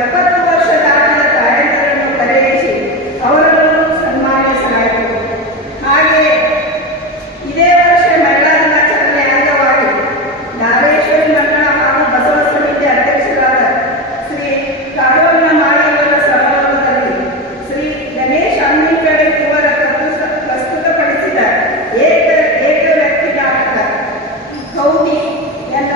70 ವರ್ಷ ದಾಟಿದ ತಾಯಂದಿರನ್ನು ಕರೆಯಿಸಿ ಅವರನ್ನು ಸನ್ಮಾನಿಸಲಾಯಿತು. ಹಾಗೆಯೇ ಇದೇ ವರ್ಷ ಮಹಿಳಾ ದಿನಾಚರಣೆ ಅಂಗವಾಗಿ ಧಾರೇಶ್ವರಿ ಮಂಡಳ ಹಾಗೂ ಬಸವ ಸಮಿತಿ ಅಧ್ಯಕ್ಷರಾದ ಶ್ರೀ ಕಾಡೋನ ಮಾಳಿಯವರ ಸಭಾಂಗಣದಲ್ಲಿ ಶ್ರೀ ಗಣೇಶ್ ಅಮ್ಮಿಕಡೆ ಇವರ ಪ್ರಸ್ತುತಪಡಿಸಿದ ಏಕ ವ್ಯಕ್ತಿ ನಾಟಕ ಕೌನಿ ಎನ್ನ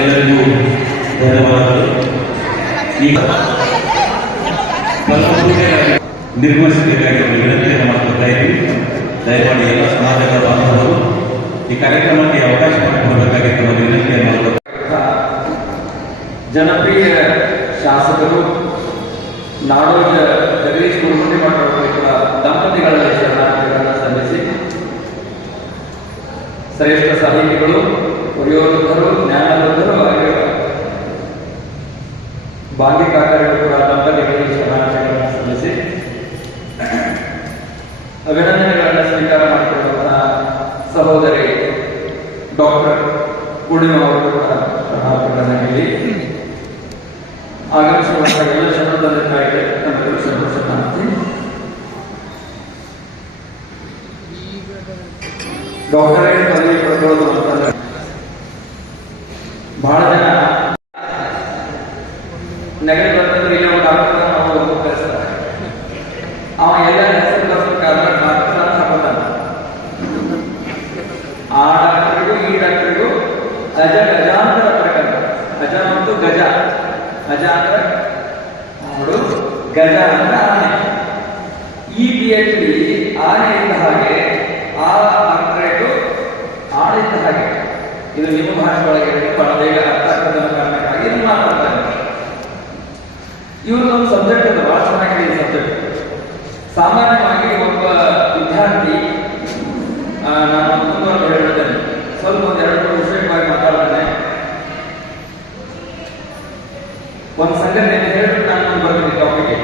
ಎಲ್ಲರಿಗೂ ಧನ್ಯವಾದಗಳು. ಈಗ ನಿರ್ವಹಿಸಬೇಕಾಗಿರುವ ವಿನಂತಿಯನ್ನು ಮಾಡ್ತಾ ಇದ್ದೀವಿ. ದಯಮಾಡಿ ಎಲ್ಲ ಸಮಾಜದ ಬಾಂಧವರು ಈ ಕಾರ್ಯಕ್ರಮಕ್ಕೆ ಅವಕಾಶ ಮಾಡಿಕೊಡಬೇಕಾಗಿರುವ ವಿನಂತಿಯನ್ನು ಮಾಡಬೇಕು. ಜನಪ್ರಿಯ ಶಾಸಕರು ನಾಡೋಜ ಜಗದೀಶ್ ಗುರುಮಠ ದಂಪತಿಗಳಲ್ಲಿ ಶರಣಾರ್ಥಿಗಳನ್ನು ಸಲ್ಲಿಸಿ ಶ್ರೇಷ್ಠ ಸಾಹಿತಿಗಳು, ವಯೋವೃದ್ಧರು, ಜ್ಞಾನವೃದ್ಧರು ಆಗಿರುವ ಬಾಲ್ಯಕಾಕರಿಗೂ ಕೂಡ ದಂಪತಿಗಳಿಗೆ ಶರಣಾರ್ಥಿಗಳನ್ನು ಸಲ್ಲಿಸಿ ಅಭಿನಂದನೆಗಳನ್ನು ಸ್ವೀಕಾರ ಮಾಡಿಕೊಳ್ಳುವಂತಹ ಸಹೋದರಿ ಡಾಕ್ಟರ್ ಪೂರ್ಣಿಮಾ ಅವರು ಕೂಡ ಶರಣಾರ್ಥಿಗಳನ್ನು ಹೇಳಿ ಆಗಮಿಸುವಂತಹ ಎಲ್ಲ ಶರಣಾರ್ಥಿ ಶರಣಾರ್ಥಿ ಡಾಕ್ಟರೇಟ್ ಪದವಿ ಪಡೆದುಕೊಳ್ಳೋದು ಅಂತಂದ್ರೆ ಬಹಳ ಜನ ನೆಗಡಿ ಬರ್ತಂದ್ರೆ ಇಲ್ಲ ಡಾಕ್ಟರ್ ನಾವು ಕಳಿಸ್ತಾರೆ. ಅವ ಎಲ್ಲ ಹೆಸರು ಬರ್ಬೇಕಾದ್ರೆ ಡಾಕ್ಟರ್ ಅಂತ ಹಾಕೋತಾನೆ. ಆ ಡಾಕ್ಟರ್ಗೂ ಈ ಡಾಕ್ಟರ್ಗೂ ಗಜಾಂತರ ಪ್ರಕರಣ. ಅಜ ಮತ್ತು ಗಜ. ಅಜ ಅಂದ್ರೆ ನೋಡು, ಗಜ ಅಂದ್ರೆ ಆನೆ. ಈ PhD ಆನೆ ಇದ್ದ ಹಾಗೆ, ಆ ಡಾಕ್ಟರೇಟು ಆಳಿದ್ದ ಹಾಗೆ. ಇದು ನಿಮ್ಮ ಭಾಷೆ ಒಳಗೆ ಬಹಳ ಬೇಗ ಅರ್ಥ ಆಗ್ತದೆ ಕಾರಣಕ್ಕಾಗಿ ಇದು ಮಾತಾಡ್ತಾರೆ. ಇವರು ಒಂದು ಸಬ್ಜೆಕ್ಟ್ ಇದೆ, ಬಹಳ ಚೆನ್ನಾಗಿದೆ ಈ ಸಬ್ಜೆಕ್ಟ್. ಸಾಮಾನ್ಯವಾಗಿ ಒಬ್ಬ ವಿದ್ಯಾರ್ಥಿ, ನಾನು ಮುಂದುವರೆದು ಹೇಳಿದ್ದೇನೆ, ಸ್ವಲ್ಪ ಒಂದೆರಡು ವಿಷಯವಾಗಿ ಮಾತಾಡ್ತೇನೆ. ಒಂದು ಸಂಗತಿಯನ್ನು ಹೇಳಿಬಿಟ್ಟು ನಾನು ಬರ್ತೀನಿ ಟಾಪಿಕ್ಗೆ.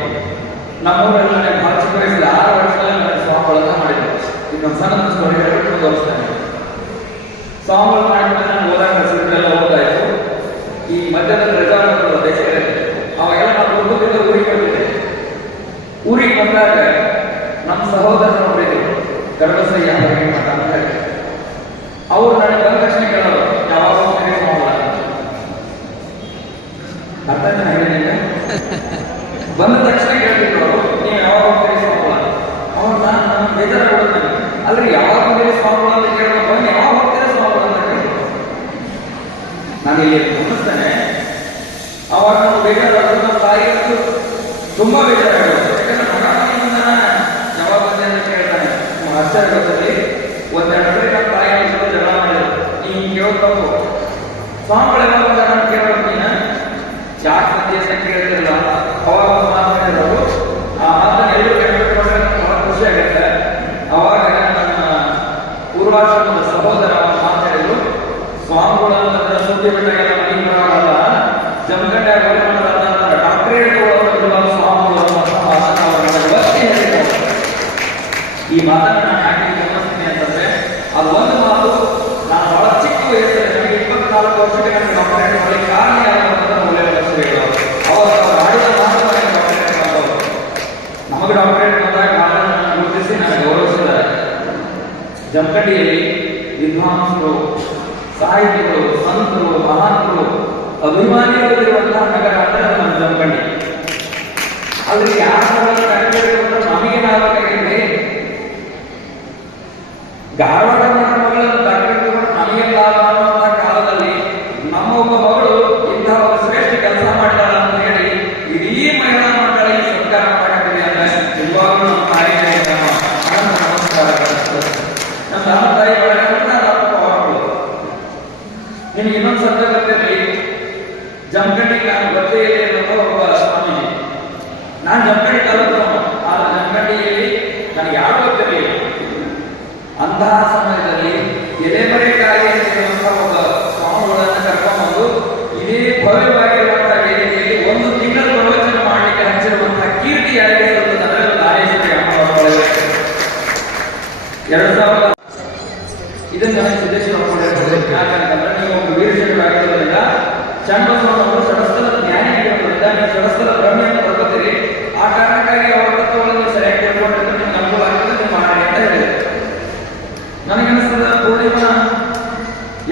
ನಮ್ಮೂರಲ್ಲಿ ಬಹಳ ಚಿಕ್ಕ ವಯಸ್ಸಲ್ಲಿ 6 ವರ್ಷದಲ್ಲಿ ನನಗೆ ಸ್ವಾಮಿಗಳನ್ನ ಮಾಡಿದ್ರು. ಇನ್ನೊಂದು ಸಣ್ಣ ಸ್ಟೋರಿ ಹೇಳ್ಬಿಟ್ಟು ಮುಂದುವರಿಸ್ತೇನೆ. ಸ್ವಾಮಿಗಳು ಮಾಡಿಬಿಟ್ಟು ನಾನು ಓದಾಕ ಎಲ್ಲ ಓದ್ತಾ ಇತ್ತು. ಈ ಮಧ್ಯದ ರಜಾ ಬೇಸಿಗೆ ಅವಾಗೆಲ್ಲ ನಾವು ಹುಡುಗರಿಂದ ಊರಿಗೆ ಬರ್ತಿದ್ದೆ. ಊರಿಗೆ ಬಂದಾಗ ನಮ್ಮ ಸಹೋದರರು ನೋಡಿದ್ರು, ಗರ್ಭಸಯ್ಯ ಮಠ ಅಂತ ಹೇಳಿ. ಅವರು ನನಗೆ ಬಂದ ತಕ್ಷಣ ಕೇಳೋರು, ಯಾವಾಗ ಸ್ವಾಮಿಗಳ ಅರ್ಥ ಹೇಳಿಲ್ಲ. ಬಂದ ತಕ್ಷಣ ಕೇಳ್ತಿದ್ರು ಅವರು, ನೀವು ಯಾವಾಗ ಹೋಗ್ತೀರಿ ಸ್ವಾಮಿಗಳ? ಅವ್ರು ನಾನು ಬೇಜಾರ ಕೊಡ್ತೇನೆ. ಅಲ್ರಿ ಯಾವಾಗ ಹೋಗ್ತೀರಿ ಸ್ವಾಮಿಗಳ ಅಂತ ಕೇಳಬೇಕು, ಯಾವಾಗ ಹೋಗ್ತೀರಾ ಸ್ವಾಮಿಗಳ ಅಂತ ಕೇಳಿ. ನಾನು ಇಲ್ಲಿ ಗಮನಿಸ್ತೇನೆ, ಅವಾಗ ನಾವು ಬೇಜಾರಾಗೋದು, ನಮ್ಮ ತಾಯಿಯಂತೂ ತುಂಬಾ ಬೇಜಾರಾಗೋದು. ಯಾಕಂದ್ರೆ ಮಗ ಮಗನಿಂದ ಯಾವಾಗ ಬಂದೆ ಅಂತ ಕೇಳ್ತಾನೆ. ಆಶ್ಚರ್ಯ ಗೊತ್ತಲ್ಲಿ ಒಂದೆರಡು ಸರಿ ನಮ್ಮ ತಾಯಿ ಜಗಳ ಮಾಡಿದ್ರು. ನೀ ಕೇಳೋದು ತಪ್ಪು. ಸ್ವಾಮಿಗಳು ಯಾವಾಗ ಬಂದ ನಾನು ಕೇಳೋದು ನೀನ ಯಾಕೆ ಬಂದಿ ಅಂತ ಕೇಳ್ತಿರಲ್ಲ. ಅವಾಗ ಒಂದು ಮಾತು ಹೇಳಿದ್ರು. ಆ ಮಾತನ್ನು ಎಲ್ಲರೂ ಕೇಳ್ಕೊಂಡ್ರೆ ಬಹಳ ಖುಷಿ ಆಗುತ್ತೆ. ಅವಾಗ ನನ್ನ ಪೂರ್ವಾಶ್ರಮದ ಸಹೋದರ ಮಾತು ಹೇಳಿದ್ರು, ಸ್ವಾಮಿಗಳು ಅಂತಂದ್ರೆ ಸುದ್ದಿ ಬಿಟ್ಟಾಗೆಲ್ಲ ಮನೆ ಬರೋಲ್ಲ, ಜಮಖಂಡ ಡಾಕ್ಟರೇಟ್ ಸ್ವಾಮಿಗಳು ಈ ಮಾತನ್ನು ನಾನು ಯಾಕೆ ಗಮನಿಸ್ತೀನಿ ಅಂತಂದ್ರೆ, ಅದು ಒಂದು ಮಾತು ನಾನು ಬಹಳ ಚಿಕ್ಕ ವಯಸ್ಸಲ್ಲಿ ನನಗೆ 24 ವರ್ಷಕ್ಕೆ ನನಗೆ ಡಾಕ್ಟರೇಟ್ ಮಾಡಲಿಕ್ಕೆ ಕಾರಣ ಯಾರು ಒಳ್ಳೆಯ ವರ್ಷಗಳು ಅವಾಗ ಅವ್ರು ಆಡಿದ ಮಾತು ಡಾಕ್ಟರೇಟ್ ಮಾಡೋದು. ನಮಗೆ ಡಾಕ್ಟರೇಟ್ ಬಂದಾಗ ಕಾರಣವನ್ನು ಗುರುತಿಸಿ ನನಗೆ ಗೌರವಿಸಿದ್ದಾರೆ. ಜಮಖಂಡಿಯಲ್ಲಿ ವಿದ್ವಾಂಸರು, ಸಾಹಿತಿಗಳು, ಸಂತರು, ಮಹಾತ್ಮರು, ಅಭಿಮಾನಿಗಳಿರುವಂತಹ ನಗರ ಅಂದ್ರೆ ನಮ್ಮ ಜಮಖಂಡಿ. ಆದ್ರೆ ಯಾರು ನಮಗೆ ನಾವಾಗಲಿ ಧಾರವಾಡ ಮಗಳನ್ನು ತರಬೇತಿ ನಮಗೆ ಲಾಭ ಅನ್ನುವಂತಹ ಕಾಲದಲ್ಲಿ ನಮ್ಮ ಒಬ್ಬ ಮಗಳು ಇಂತಹ ಒಂದು ಶ್ರೇಷ್ಠ ಕೆಲಸ ಮಾಡಿದಾಳ ಅಂತ ಹೇಳಿ ಇಡೀ ಮಹಿಳಾ ಮಂಡಳಿ ಸರ್ಕಾರ ಮಾಡಾಕ್ತಿದೆ ಅಂದ್ರೆ ನಿಜವಾಗ್ಲೂ ನಮ್ಮ ತಾಯಿಗೆ ನಮಸ್ಕಾರ. ನಮ್ಮ ತಾಯಿ ಮಗಳು ನಿಮ್ಗೆ ಇನ್ನೊಂದು ಸಂದರ್ಭ ಗೊತ್ತಿರಲಿ, ಜಮಖಂಡಿ ನಾನು ಗೊತ್ತೇ ಇದೆ ಅನ್ನೋ ಒಬ್ಬ ಸ್ವಾಮೀಜಿ. ನಾನು ಜಮಖಂಡಿ ತಾಲೂಕು, ಆ ಜಮಖಂಡಿಯಲ್ಲಿ ನನಗೆ ಯಾರು ಗೊತ್ತಿರಲಿಲ್ಲ. ಅಂತಹ ಸಮಯದಲ್ಲಿ ಎಲೆಮರೆಕಾಯಿ ಅಂತೇಳುವಂತಹ ಒಬ್ಬ ಸ್ವಾಮಿಗಳನ್ನು ಕರ್ಕೊಂಡ್ಬಂದು ಇದೇ ಭವ್ಯವಾಗಿರುವಂತಹ ವೇದಿಕೆಯಲ್ಲಿ 1 ತಿಂಗಳ ಪ್ರವಚನ ಮಾಡಲಿಕ್ಕೆ ಹಚ್ಚಿರುವಂತಹ ಕೀರ್ತಿ ಯಾರಿಗೆ ಸಲ್ಲುತ್ತದೆ? ದಾನೇಶ್ವರಿ ಅಮ್ಮ. 2000 ಇದನ್ನು ನನಗೆ ಸಿದ್ದೇಶ್ವರ ಮಾಡಿರ್ತಾರೆ. ಯಾಕಂತಂದ್ರೆ ನೀವು ಒಂದು ವೀರಶೈವರಾಗಿರೋದ್ರಿಂದ ಚನ್ನಬಸವಣ್ಣವರು ಷಡಸ್ಥಲ ಜ್ಞಾನಿ ಆಗಿರೋದ್ರಿಂದ ನೀವು ಷಡಸ್ಥಲ ಬ್ರಹ್ಮೆಯನ್ನು ಬರ್ಕೋತೀರಿ. ಆ ಕಾರಣಕ್ಕಾಗಿ ಅವರ ತತ್ವಗಳನ್ನು ಸರಿಯಾಗಿ ತಿಳ್ಕೊಂಡಿದ್ರೆ ನಿಮ್ಗೆ ಅನುಕೂಲ ಆಗ್ತದೆ, ನೀವು ಮಾಡಿ ಅಂತ ಹೇಳಿದೆ. ನನಗನ್ನಿಸ್ತದ ಪೂರ್ಣಿಮಾ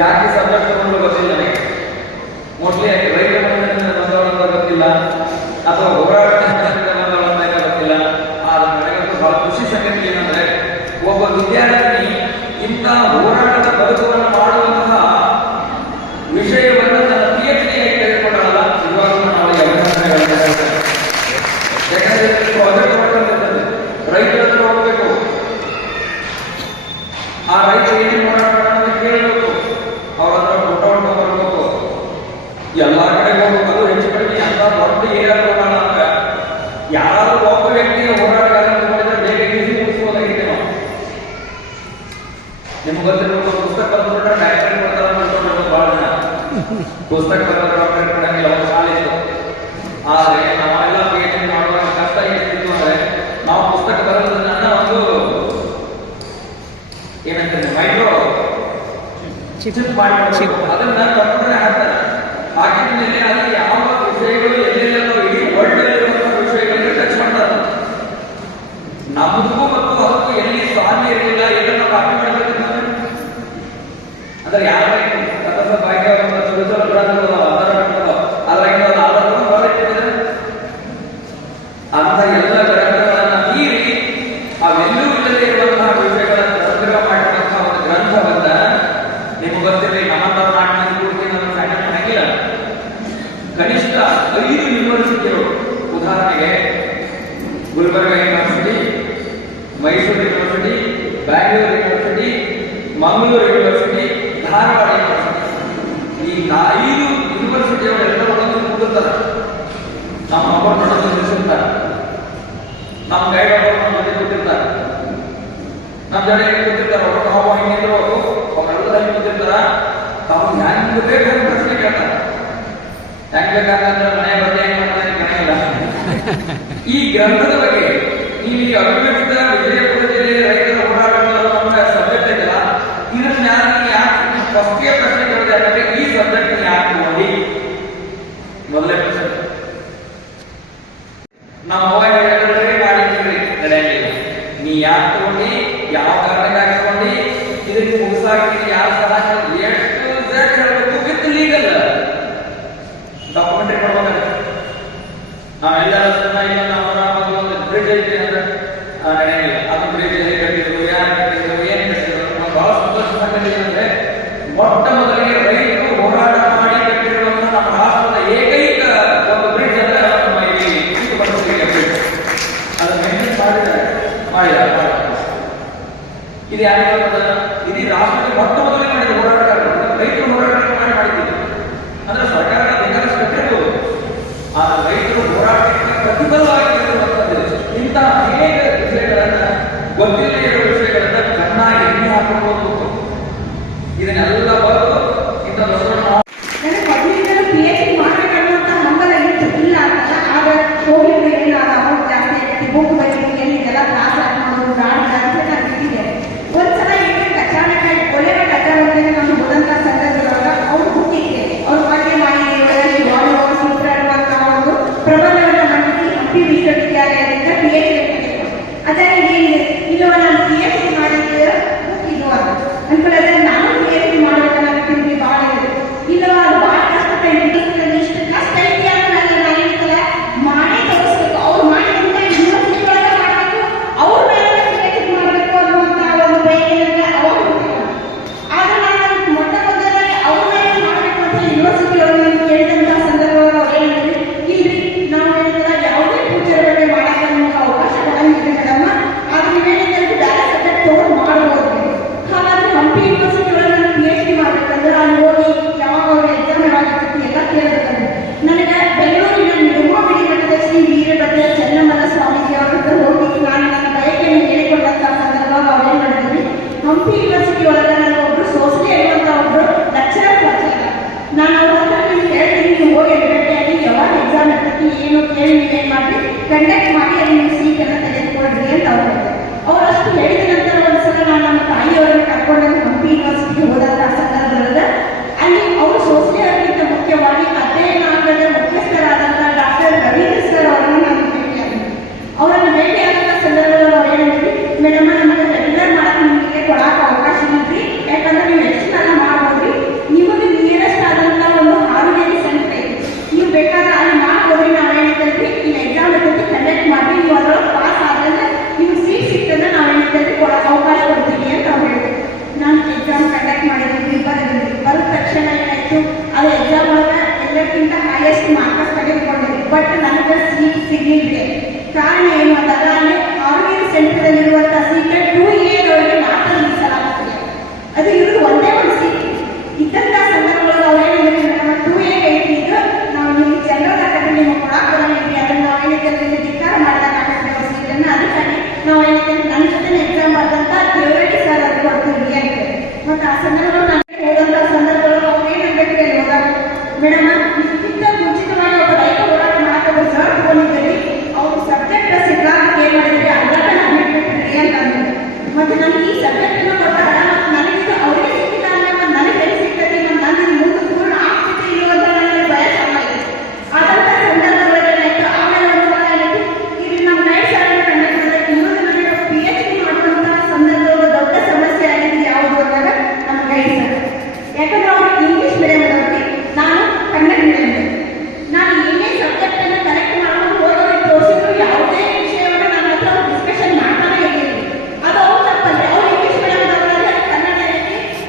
ಯಾಕೆ ಸಬ್ಜೆಕ್ಟ್ ತಗೊಂಡು ಗೊತ್ತಿಲ್ಲ ನನಗೆ. ಮೋಸ್ಟ್ಲಿ ಯಾಕೆ ರೈತ ಬಂಧನದಿಂದ ಬಂದವಳಂತ ಗೊತ್ತಿಲ್ಲ, ಅಥವಾ ಹೋರಾಟದಿಂದ ಬಂದವಳಂತ ಗೊತ್ತಿಲ್ಲ. ಆದ್ರೆ ನನಗಂತೂ ಬಹಳ ಖುಷಿ ಸಂಗತಿ ಏನಂದ್ರೆ, ಒಬ್ಬ ವಿದ್ಯಾರ್ಥಿ ಇಂಥ ಹೋರಾಟದ ಬದುಕನ್ನು ಮಾಡುವಂತಹ ವಿಷಯವನ್ನು ನನ್ನ PhD ಆಗಿ ತೆಗೆದುಕೊಂಡಲ್ಲ. ಇವಾಗಲೂ ನಾವು ಅಭಿನಂದನೆಗಳನ್ನು ಹೇಳ್ತೇವೆ. ಯಾಕಂದ್ರೆ ಪ್ರಾಜೆಕ್ಟ್ ಮಾಡ್ಕೊಂಡಿರ್ತದೆ, ರೈತರ ಹತ್ರ ಹೋಗ್ಬೇಕು, ಆ ರೈತ ಏನೇನು ಹೋರಾಟ ಅಂತ ಕೇಳಬೇಕು, ಅವ್ರ ಹತ್ರ ಫೋಟೋ ಬರಬೇಕು, ಎಲ್ಲಾ ಕಡೆ ಹೋಗ್ಬೇಕು. ಅದು ಹೆಚ್ಚು ಕಡಿಮೆ ಎಲ್ಲ ದೊಡ್ಡ ಏರಿಯಾ ಹೋರಾಟ ಅಂತ ಯಾರಾದ್ರೂ ಒಬ್ಬ ವ್ಯಕ್ತಿಯ ಹೋರಾಟಗಾರ ಮಾಡಿದ್ರೆ ಬೇಗ ಈಸಿ ಮುಗಿಸ್ಬೋದಾಗಿದೆ. ನಾವು ನಿಮ್ಗೆ ಗೊತ್ತಿರಬೇಕು, ಪುಸ್ತಕ ಬಂದ್ಬಿಟ್ರೆ ಡಾಕ್ಟರೇಟ್ ಕೊಡ್ತಾರೆ ಅನ್ಕೊಂಡ್ರೆ ಬಹಳ ಜನ ಪುಸ್ತಕ ಬಂದ್ರೆ ಡಾಕ್ಟರೇಟ್ ಕೊಡಂಗಿಲ್ಲ, ಒಂದು ಶಾಲೆ ಇತ್ತು. ಆದ್ರೆ ನಾವೆಲ್ಲ PhD ಮಾಡುವಾಗ ಕಷ್ಟ ಏನಿತ್ತು ಅಂದ್ರೆ, ನಾವು ಪುಸ್ತಕ ಬರೋದನ್ನ ಒಂದು ಏನಂತಾರೆ ಮೈಕ್ರೋ ಚಿಪ್ ಮಾಡಬೇಕು. ಅದನ್ನ ಕಂಪ್ಯೂಟರ್ ಹಾಕ್ತಾರೆ. ಹಾಕಿದ ಮೇಲೆ ಅಲ್ಲಿ ಯಾವ ವಿಷಯಗಳು ಎಲ್ಲೆಲ್ಲೋ ಇಡೀ ವರ್ಲ್ಡ್ ಇರುವಂತಹ ವಿಷಯಗಳಿಗೆ ಟಚ್ ಮಾಡ್ತಾರೆ. ನಮಗೂ ಮತ್ತು ಅದಕ್ಕೂ ಎಲ್ಲಿ ಸ್ವಾಮಿ ಇರಲಿಲ್ಲ, ಎಲ್ಲೆಲ್ಲ ಕಾಪಿ ಮಾಡಬೇಕು ಅಂದ್ರೆ ಯಾವ ಭಾಗ್ಯ ಅಂತ ಎಲ್ಲ ಗ್ರಂಥಗಳನ್ನ ಮೀರಿ ಅವೆಲ್ಲೂ ಇಲ್ಲದೆ ಇರುವಂತಹ ವಿಷಯಗಳನ್ನು ಸಂಗ್ರಹ ಮಾಡಿರುವಂತಹ ಒಂದು ಗ್ರಂಥವನ್ನ ನಿಮ್ಗೆ ಗೊತ್ತಿರಲಿ. ನಮ್ಮ ನಾಟಿನಲ್ಲಿ ಕೂಡಿಗೆ ನಾನು ಸಣ್ಣ ಮನೆಗಿಲ್ಲ, ಕನಿಷ್ಠ 5 ಯೂನಿವರ್ಸಿಟಿಗಳು, ಉದಾಹರಣೆಗೆ Gulbarga university, Mysuru university, Bangalore university, Mangaluru university, Dharwad university, ಈ 5 ಯೂನಿವರ್ಸಿಟಿಯವರೆಲ್ಲ ಒಂದೊಂದು ಕೂಡುತ್ತಾರೆ. ನಮ್ಮ ಅಪಾರ್ಟ್ಮೆಂಟ್ ನಿಲ್ಲಿಸಿರ್ತಾರೆ, ನಮ್ಮ ಗೈಡ್ ನಮ್ಮ ಜೊತೆ ಕೂತಿರ್ತಾರೆ, ನಮ್ಮ ಜೊತೆ ಕೂತಿರ್ತಾರೆ. ಒಟ್ಟು ನಾವು ಹಿಂಗಿದ್ರು ಅವರೆಲ್ಲ ಕೂತಿರ್ತಾರ. ತಾವು ಹೆಂಗ್ ಬೇಕು ಪ್ರಶ್ನೆ ಕೇಳ್ತಾರೆ. ಹೆಂಗ್ ಬೇಕಾದ್ರೆ ಮನೆ ಬಗ್ಗೆ ಹೆಂಗ್ ಮಾಡ್ತಾರೆ ಕಾಣಿಲ್ಲ. ಈ ಗ್ರಂಥದ ಬಗ್ಗೆ ನೀವು ಈ ಅಭಿವ್ಯಕ್ತ ವಿಜಯಪುರ ಜಿಲ್ಲೆ ರೈತರ ಹೋರಾಟಗಳ ಸಬ್ಜೆಕ್ಟ್ ಇದೆಯಲ್ಲ, ಇದನ್ನ ಯಾಕೆ ಫಸ್ಟ್ಗೆ ಪ್ರಶ್ನೆ ಕೇಳಿದೆ ಯಾಕಂದ್ರೆ ಈ ಸಬ್ಜೆಕ್ಟ್ ಯಾಕೆ ನೋಡಿ ಮೊದಲೇ ಪ್ರಶ್ನೆ. ನಮ್ಮ ಹೇಳಿದ್ರೆ ಮಾಡಿದ್ರಿ ನಡೆಯಲಿಲ್ಲ. ನೀ ಯಾಕೆ ತಗೊಂಡು ಯಾವ ಕಾರಣಕ್ಕಾಗಿ ತಗೊಂಡು ಇದಕ್ಕೆ ಮುಗಿಸಾಕಿ ಯಾವ ಸಲಹೆ ಎಷ್ಟು ಹೇಳಬೇಕು ವಿತ್ ಲೀಗಲ್ ಡಾಕ್ಯುಮೆಂಟ್ರಿ ಕೊಡ್ಬೇಕಾಗುತ್ತೆ. ನಾವೆಲ್ಲ ಒಂದು ಬ್ರಿಡ್ಜ್ ಐತಿ ಅಂದ್ರೆ ನಡೆಯಲಿಲ್ಲ. ಅದು ಬ್ರಿಡ್ಜ್ ಎಲ್ಲಿ ಕಟ್ಟಿದ್ರು, ಯಾರು ಕಟ್ಟಿದ್ರು, ಏನ್ ಕಟ್ಟಿದ್ರು. ಬಹಳ ಸಂತೋಷ ಸಂಗತಿ ಏನಂದ್ರೆ, ಮೊಟ್ಟ ಮೊದಲಿಗೆ ರೈತರು ಹೋರಾಟ ಮಾಡಿ ಕಟ್ಟಿರುವಂತಹ ನಮ್ಮ ರಾಷ್ಟ್ರದ ಏಕೈಕ ಸರ್ಕಾರ ಬೇಕಾದಷ್ಟು ಕಟ್ಟಿರ್ಬೋದು, ಆದ್ರೆ ರೈತರು ಹೋರಾಟಕ್ಕೆ ಪ್ರತಿಫಲವಾಗಿರುವಂತದ್ದು ಇಂತಹ ಅನೇಕ ವಿಷಯಗಳನ್ನ ಗೊತ್ತಿಲ್ಲ ಇರುವ ವಿಷಯಗಳನ್ನ ಚೆನ್ನಾಗಿ ಎಣ್ಣೆ ಹಾಕಬಹುದು. ಇದನ್ನೆಲ್ಲ ಬರೆದು ಇಂಥ ದೊಡ್ಡ ನನಗೆ ಮೊದಲಿಂದಲೂ PhD ಮಾಡಬೇಕನ್ನುವಂತ ಹಂಬಲ ಇತ್ತು, ಇಲ್ಲ ಅಂತಲ್ಲ. ಆಗ ಹೋಗಿದ್ರೆ ಏನಾದ ಅಮೌಂಟ್ ಜಾಸ್ತಿ ಆಗ್ತದೆ, ಬುಕ್ ಬರೀಬೇಕು, ಏನಿದೆಲ್ಲ ಕ್ಲಾಸ್ ಮಾಡೋದು ಗಾಡಿ ಅಂತ ನಾನು ಬಿಟ್ಟಿದ್ದೆ. ಒಂದ್ಸಲ ಏನಾಯ್ತು, ಅಚಾನಕ್ ಆಗಿ ಕೊಲೆಯ ಕಟ್ಟಡದಲ್ಲಿ ನಾನು ಹೋದಂತ ಸಂದರ್ಭದೊಳಗ ಅವ್ರು ಬುಕ್ ಇದ್ದೆ, ಅವ್ರ ಬಗ್ಗೆ ಮಾಡಿ ಸೂತ್ರ ಅನ್ನುವಂತ ಒಂದು ಪ್ರಬಂಧವನ್ನು ಮಂಡಿಸಿ ಹಂಪಿ ವಿಶ್ವವಿದ್ಯಾಲಯದಿಂದ PhD ಅದೇ ಇಲ್ಲವ ನಾನು PhD ಮಾಡಿದ್ರೆ ಬುಕ್ ಇದು ಅಂತ ಅನ್ಕೊಳ್ಳೋದ್ರೆ ನಾನು PhD ಮಾಡ್ಬೇಕನ್ನ ತಿಂಡಿ ಭಾಳ ಇದೆ. ಇಲ್ಲವ ಅದು ಭಾಳ ಕಷ್ಟ ಇಷ್ಟು ಕಷ್ಟ ಐತಿ ಅಂತ ನಾನು ಏನಿಲ್ಲ ಮಾಡೇ ತೋರಿಸ್ಬೇಕು. ಅವ್ರು ಮಾಡಿದ್ರೆ ಯೂನಿವರ್ಸಿಟಿ ಒಳಗೆ ಮಾಡಬೇಕು, ಅವ್ರ ಮೇಲೆ PhD ಮಾಡಬೇಕು ಅನ್ನುವಂತ ಒಂದು ಬಯಕೆಯಲ್ಲಿ ಅವಾಗ ಗೊತ್ತಿಲ್ಲ. ಆದ್ರೆ ನಾನು ಮೊಟ್ಟ ಮೊದಲನೇ ಅವ್ರ ಮೇಲೆ ಮಾಡಬೇಕು ಅಂತ ಯೂನಿವರ್ಸಿಟಿ ಒಳಗೆ ಕೇಳಿದಂತ ಸಂದರ್ಭದಲ್ಲಿ ಅವ್ರು ಹೇಳಿದ್ರು, ಇಲ್ರಿ ನಾವು ಹೇಳಿದ್ರೆ ಯಾವುದೇ ಫ್ಯೂಚರ್ ಬಗ್ಗೆ ಮಾಡಕ್ಕೆ ನಮ್ಗೆ ಅವಕಾಶ ಕೊಡಂಗಿಲ್ಲ ಮೇಡಮ್, ಆದ್ರೆ ನೀವೇನಿದ್ರೆ ಬೇರೆ ಸಬ್ಜೆಕ್ಟ್ ತಗೊಂಡು ಮಾಡ್ಬೋದು. ಹಾಗಾದ್ರೆ ಹಂಪಿ ಯೂನಿವರ್ಸಿಟಿ ಒಳಗೆ ನಾನು PhD ಮಾಡ್ಬೇಕಂದ್ರೆ ಅಲ್ಲಿ ಹೋಗಿ ಯಾವಾಗ ಅವ್ರ ಎಕ್ಸಾಮ್ ಯಾವಾಗಿರ್ತಿ ಎಲ್ಲ ಕೇಳಬೇಕಂದ್ರೆ ನನಗೆ ಬೆಂಗಳೂರಿನ ನಿರ್ಮಾಬಿಡಿ ಮಠದ ಶ್ರೀ ವೀರಭದ್ರ ಚೆನ್ನಮಲ್ಲ ಸ್ವಾಮೀಜಿ ಅವ್ರ ಹತ್ರ ಹೋಗಿ ನಾನು ನನ್ನ ಬಯಕೆಯನ್ನು ಹೇಳಿಕೊಂಡಂತ ಸಂದರ್ಭ ಅವ್ರು ಏನ್ ಮಾಡಿದ್ರಿ, ಹಂಪಿ ಯೂನಿವರ್ಸಿಟಿ ಒಳಗೆ ನನಗೆ ಒಬ್ರು ಸೋಸಲಿ ಅನ್ನುವಂತ ಒಬ್ರು ಲೆಕ್ಚರರ್ ಪರಿಚಯ. ನಾನು ಅವ್ರ ಹತ್ರ ನೀವು ಹೇಳ್ತೀನಿ, ನೀವು ಹೋಗಿ ಭೇಟಿಯಾಗಿ ಯಾವಾಗ ಎಕ್ಸಾಮ್ ಇರ್ತೈತಿ ಏನು ಕೇಳಿ ನೀವೇನ್ ಮಾಡಿ ಕಂಡಕ್ಟ್ ಮಾಡಿ ಅಲ್ಲಿ ನೀವು ಸೀಟನ್ನು ತೆಗೆದುಕೊಳ್ರಿ ಅಂತ ಅವ್ರು ಹೇಳ್ತಾರೆ. ಅವ್ರು ಅಷ್ಟು ಹೇಳಿದ ನಂತರ ಒಂದ್ಸಲ ನಾನು ನಮ್ಮ ತಾಯಿಯವರನ್ನು ಕರ್ಕೊಂಡು ಹಂಪಿ ಯೂನಿವರ್ಸಿಟಿಗೆ ಹೋದಂತ ಸಂದರ್ಭದೊಳಗ ಅಲ್ಲಿ ಅವರು ಸೋಸಲಿ ಅವರಿಗಿಂತ ಮುಖ್ಯವಾಗಿ ಅಧ್ಯಯನ ಆಗದ ಮುಖ್ಯಸ್ಥರಾದಂತ ಡಾಕ್ಟರ್ ರವೀಂದ್ರ ಸರ್ ಅವರನ್ನು ನಾನು ಭೇಟಿಯಾಗಿದ್ದೆ. ಅವರನ್ನು ಭೇಟಿಯಾದಂತ ಸಂದರ್ಭದಲ್ಲಿ ಅವ್ರು ಹೇಳಿದ್ರಿ, ಮೇಡಮ್ ನಮಗೆ ರೆಗ್ಯುಲರ್ ಮಾಡಕ್ಕೆ ನಿಮಗೆ ಕೊಡಾಕ ಅವಕಾಶ ಇಲ್ರಿ, ಯಾಕಂದ್ರೆ ನೀವು ಎಕ್ಸ್ಟ್ರಾ ಮಾಡ್ಬೋದ್ರಿ, ನಿಮಗೆ ನಿಯರೆಸ್ಟ್ ಆದಂತ ಒಂದು ಹಾವೇರಿ ಸೆಂಟರ್ ಐತಿ, ನೀವು ಬೇಕಾದ್ರೆ ಅಲ್ಲಿ ಮಾಡ್ಬೋದ್ರಿ. ನಾವು ಹೇಳಿದ್ರಿ ಈ ಎಕ್ಸಾಮ್ ಇರ್ತೈತಿ ಕಂಡಕ್ಟ್ ಮಾಡಿ, ನೀವು ಅದ್ರೊಳಗೆ ಪಾಸ್ ಆದ್ರೆ ನಿಮ್ಗೆ ಸೀಟ್ ಸಿಕ್ತಂದ್ರೆ ನಾವು ಹೇಳಿದ್ರಿ ಕೊಡಕ್ಕೆ ಅವಕಾಶ ಕೊಡ್ತೀವಿ ಅಂತ ಅವ್ರು ಹೇಳಿದ್ರು. ನಾನು ಎಕ್ಸಾಮ್ ಕಂಡಕ್ಟ್ ಮಾಡಿದ್ವಿ, ಬರೆದ ತಕ್ಷಣ ಏನಾಯ್ತು, ಅದು ಎಕ್ಸಾಮ್ ಒಳಗೆ ಎಲ್ಲಕ್ಕಿಂತ ಹೈಯೆಸ್ಟ್ ಮಾರ್ಕ್ಸ್ ತೆಗೆದುಕೊಂಡಿದ್ವಿ. ಬಟ್ ನನಗೆ ಸೀಟ್ ಸಿಗಲಿಲ್ಲ. ಕಾರಣ ಏನು ಅಂದಾಗ ಅಲ್ಲಿ ಹಾವೇರಿ ಸೆಂಟರ್ದಲ್ಲಿರುವಂಥ ಸೀಟ್ 2A ಅವರಿಗೆ ಮಾತ್ರ ಮೀಸಲಾಗುತ್ತದೆ. ಅದು ಇರೋದು ಒಂದೇ ಒಂದು ಸೀಟ್ ಇದ್ದಂಥ ಸಂದರ್ಭದಲ್ಲಿ ಅವ್ರು ಹೇಳಿದ್ರೆ ನಮ್ಮ 2A ಐತಿ, ಇದು ನಾವು ನಿಮ್ಗೆ ಜನರಲ್ ಹಾಕಿದ್ರೆ ನಿಮಗೆ ಕೊಡಕ್ಕೆ ಬರೋಂಗಿಲ್ಲ, ಅದನ್ನು ನಾವು ಏನಿದೆ ಧಿಕ್ಕಾರ ಮಾಡಿದಾಗುತ್ತೆ ಅವ್ರ ಸೀಟನ್ನು. ಅದಕ್ಕಾಗಿ ನಾವು ಏನಿದೆ ನನ್ನ ಜೊತೆ ಎಕ್ಸಾಮ್ ಆದಂಥ ದೇವರೆಡ್ಡಿ ಸರ್ ಅದು ಕೊಡ್ತೀವಿ ಅಂತ. ಮತ್ತು ಆ ಸಂದರ್ಭದಲ್ಲಿ ನಾನು ಹೋದಂಥ ಸಂದರ್ಭದಲ್ಲಿ ಅವ್ರು ಏನಾಗಬೇಕು ಅಲ್ಲಿ ಹೋದಾಗ, ಮೇಡಮ್ ಇದಕ್ಕಿಂತ ಮುಂಚಿತವಾಗಿ ಒಬ್ಬ ರೈತ ಹೋರಾಟ ಮಾಡಕ್ಕೆ ಸರ್ ತಗೊಂಡಿದ್ದೀರಿ, ಅವ್ರು ಸಬ್ಜೆಕ್ಟ್ ಸಿಗ್ಲಾಕ ಏನು ಮಾಡಿದ್ರಿ ಅದ್ರಾಗ ನಾನು ಬಿಟ್ಬಿಟ್ರಿ ಅಂತ ಅಂದ್ರು. ಮತ್ತು ನನಗೆ ಈ ಸಬ್ಜೆಕ್ಟನ್ನು ಕೊಟ್ಟಾಗ ಮತ್ತು ನನಗೆ ಅವರಿಗೆ ಸಿಕ್ಕಿಲ್ಲ ಅಂದ್ರೆ ಮತ್ತು ನನಗೆ ಎಲ್ಲಿ ಸಿಗ್ತೈತಿ ಮತ್ತು ನನಗೆ ಮುಂದೆ ಪೂರ್ಣ ಆಗ್ತೈತಿ ಇರುವಂತ ನನಗೆ ಭಯ ಚೆನ್ನಾಗಿದೆ. ಆದಂಥ ಸಂದರ್ಭದಲ್ಲಿ ಏನಾಯ್ತು, ಆಮೇಲೆ ಒಂದ್ಸಲ ಏನಾಯ್ತು, ಇಲ್ಲಿ ನಮ್ಮ ನೈಟ್ ಸರ್ ಕಂಡಕ್ಟ್ ಮಾಡಿದ್ರೆ ಇನ್ನೊಂದು ನನಗೆ PhD ಮಾಡುವಂಥ ಸಂದರ್ಭದಲ್ಲಿ ದೊಡ್ಡ ಸಮಸ್ಯೆ ಆಗಿದೆ ಯಾವುದು ಅಂದಾಗ ನಮ್ಮ ಗೈಡ್ ಸರ್. ಯಾಕಂದ್ರೆ ಅವರು ಇಂಗ್ಲೀಷ್ ಮೀಡಿಯಂ ಅವ್ರಿಗೆ, ನಾನು ಕನ್ನಡ ಮೀಡಿಯಂ. ನಾನು ಏನೇ ಸಬ್ಜೆಕ್ಟ್ ಅನ್ನು ಕರೆಕ್ಟ್ ಮಾಡ್ಕೊಂಡು ಹೋಗೋದು ತೋರಿಸಿದ್ರು ಯಾವುದೇ ವಿಷಯವನ್ನು ನನ್ನ ಹತ್ರ ಅವ್ರು ಡಿಸ್ಕಷನ್ ಮಾಡ್ತಾನೆ ಇರಲಿಲ್ಲ. ಅದು ಅವ್ರು ತಪ್ಪಂದ್ರೆ ಅವ್ರು ಇಂಗ್ಲೀಷ್ ಮೀಡಿಯಂ ಕನ್ನಡ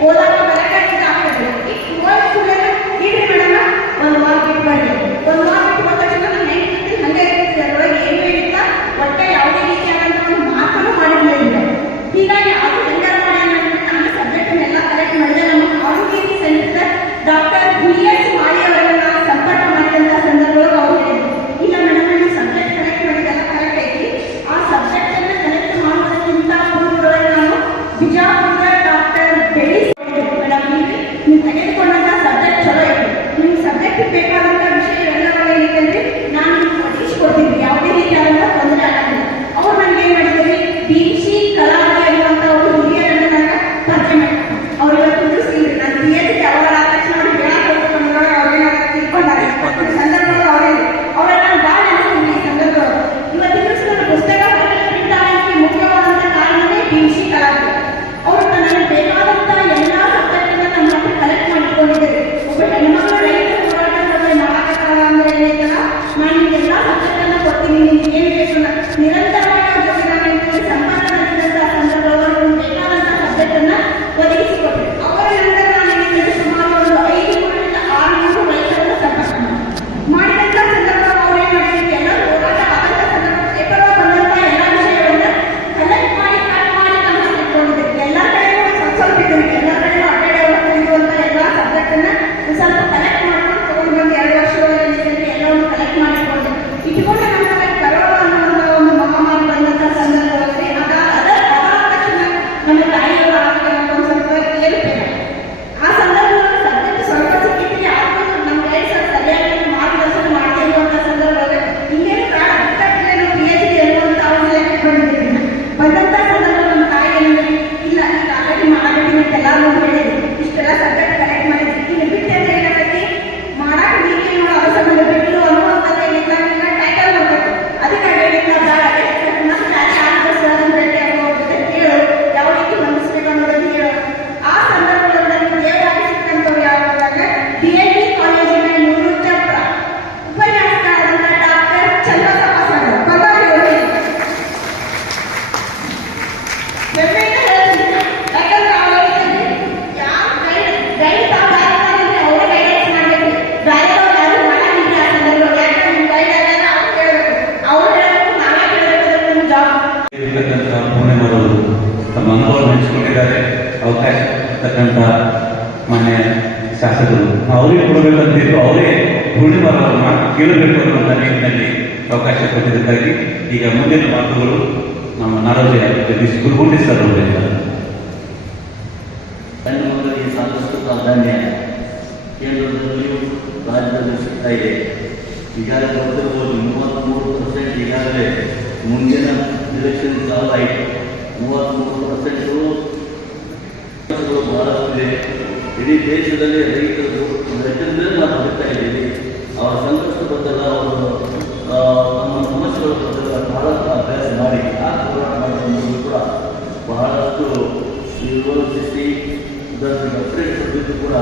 ಓದಾಗ ಬರಕಾಗಿದ್ದ ಆಗ್ತದೆ. ಈ ವರ್ಡ್ ಸ್ಕೂಲಲ್ಲಿ ಇಡ್ರಿ ಮೇಡಮ್ ಒಂದು ವಾರ ಬಿಟ್ಟು ಬನ್ನಿ, ಒಂದು ವಾರ ಬಿಟ್ಟು ಬಂದ ತಕ್ಷಣ ನಾನು ಹೆಂಗಿರ್ತೀನಿ ಹಂಗೆ ಇರ್ತೀನಿ, ಅದರೊಳಗೆ ಏನು ಹೇಳಿಲ್ಲ, ಒಟ್ಟೆ ಯಾವುದೇ ರೀತಿಯಾದಂಥ ಒಂದು ಮಾತನ್ನು ಮಾಡಿರಲಿಲ್ಲ. ಹೀಗಾಗಿ ಅದು ಹೆಂಗಾರ ಮಾಡಿ ನಾನು ಸಬ್ಜೆಕ್ಟನ್ನೆಲ್ಲ ಕರೆಕ್ಟ್ ಮಾಡಿದೆ. ನಮ್ಮ Haveri centre doctor BS Mali ಅವರನ್ನು ನಾನು ಸಂಪರ್ಕ ಮಾಡಿದಂಥ ಸಂದರ್ಭದೊಳಗೆ ಅವ್ರು ಹೇಳಿದ್ರು, ಇಲ್ಲ ಮೇಡಮ್ ನೀವು ಸಬ್ಜೆಕ್ಟ್ ಕರೆಕ್ಟ್ ಮಾಡಿದ್ದೆಲ್ಲ ಕರೆಕ್ಟ್ ಐತಿ, ಆ ಸಬ್ಜೆಕ್ಟನ್ನು ಕರೆಕ್ಟ್ ಮಾಡೋದಕ್ಕಿಂತ ಪೂರ್ವದೊಳಗೆ ನಾನು ಬಿಜಾಪುರದ ಡಾಕ್ಟರ್ ಬೆಳಿ ಮೇಡಮ್ ನೀವು ತೆಗೆದುಕೊಂಡಂಥ ಸಬ್ಜೆಕ್ಟ್ ಚಲೋ ಐತಿ, ನಿಮ್ಗೆ ಸಬ್ಜೆಕ್ಟ್ ಬೇಕಾದಂಥ ವಿಷಯಗಳೆಲ್ಲ ಏನಿದೆ ನಾನು ನಿಮ್ಗೆ ಒದಗಿಸ್ಕೊಡ್ತೀನಿ, ಯಾವುದೇ ರೀತಿಯಾದಂಥ ತೊಂದರೆ ಆಗಲ್ಲ. ಅವ್ರು ನನಗೆ ಏನು ಮಾಡಿದ್ರಿ, BC ಕಲಾವಿ ಅನ್ನುವಂಥ ಒಂದು ಹಿರಿಯರನ್ನು ನನಗೆ ಪರಿಚಯ ಮಾಡಿದ್ರು. ಅವ್ರು ಇವತ್ತು ತಿಳಿಸಿದ್ರು, ನಾನು PhD ಯಾವಾಗ ಆದ ತಕ್ಷಣ ಅವ್ರಿಗೆ ಹೇಳಕ್ಕೆ ಹೋಗ್ಕೊಂಡ್ರೆ ಅವ್ರೇನಾಗ ತಿಳ್ಕೊಂಡಾರೆ ಸಂದರ್ಭದಲ್ಲಿ ಅವರೆಲ್ಲ ನಾನು ಭಾಳ ನೆನೆಸ್ತೀನಿ. ಈ ಸಂದರ್ಭದಲ್ಲಿ ಇವತ್ತು ತಿಳಿಸಿದ ಪುಸ್ತಕ ಪ್ರಿಂಟ್ ಮುಖ್ಯವಾದಂಥ ಕಾರಣವೇ BC ಕಲಾವಿ. ಅವರು ನನಗೆ ಬೇಕಾದಂಥ ಎಲ್ಲ ಸಬ್ಜೆಕ್ಟನ್ನು ನಮ್ಮ ಹತ್ರ ಕಲೆಕ್ಟ್ ಮಾಡಿಕೊಂಡಿದ್ದಾರೆ. ಒಬ್ಬ ಹೆಣ್ಮಕ್ಳು ರೈತ ಹೋರಾಟ ಮಾಡಕ್ಕಾಗಲ್ಲ ಅಂದ್ರೆ ಏನೈತಲ್ಲ, ನಾನು ನಿಮ್ಗೆ ಎಲ್ಲ ಸಬ್ಜೆಕ್ಟನ್ನು ಕೊಡ್ತೀನಿ, ನಿಮ್ಗೆ ಏನು ಬೇಕು ಅವರಿಗೆ ಕೊಡಬೇಕಂತಿದ್ದು ಅವರೇ ಹುಳಿ ಮರವನ್ನು ಕೇಳಬೇಕು ಅನ್ನುವಂಥ ನಿಟ್ಟಿನಲ್ಲಿ ಅವಕಾಶ ಕೊಟ್ಟಿದ್ದಕ್ಕಾಗಿ ಈಗ ಮುಂದಿನ ಮಾತುಗಳು ನಮ್ಮ ನಾಡೋಜ ಜಗದೀಶ್ ಗುರುಗುಂಡಿ ಸರ್ ಅವರಿಂದ. ಹೆಣ್ಣು ಮಕ್ಕಳಿಗೆ ಸಾಕಷ್ಟು ಪ್ರಾಧಾನ್ಯ ಕೇಂದ್ರದಲ್ಲಿಯೂ ರಾಜ್ಯದಲ್ಲಿ ಸಿಗ್ತಾ ಇದೆ. ಈಗಾಗಲೇ ಗೊತ್ತಿರ್ಬೋದು 33% ಈಗಾಗಲೇ ಮುಂದಿನ ಎಲೆಕ್ಷನ್ ಚಾಲು ಆಯಿತು. 33% ಬಹಳಷ್ಟಿದೆ. ಇಡೀ ದೇಶದಲ್ಲಿ ರೈತರು ನಾವು ಬದುಕ್ತಾ ಇದ್ದೀವಿ. ಅವರ ಸಂಕಷ್ಟ ಬದ್ದಲ್ಲ, ಅವರು ನಮ್ಮ ಸಮಸ್ಯೆಗಳ ಬದ್ದಲ್ಲ ಬಹಳಷ್ಟು ಅಭ್ಯಾಸ ಮಾಡಿ ಆ ಹೋರಾಟ ಮಾಡೋದು ಕೂಡ ಬಹಳಷ್ಟು ಯೋಚಿಸಿ ಅದರ ಅಪ್ಡೇಟ್ ಪಡೆದು ಕೂಡ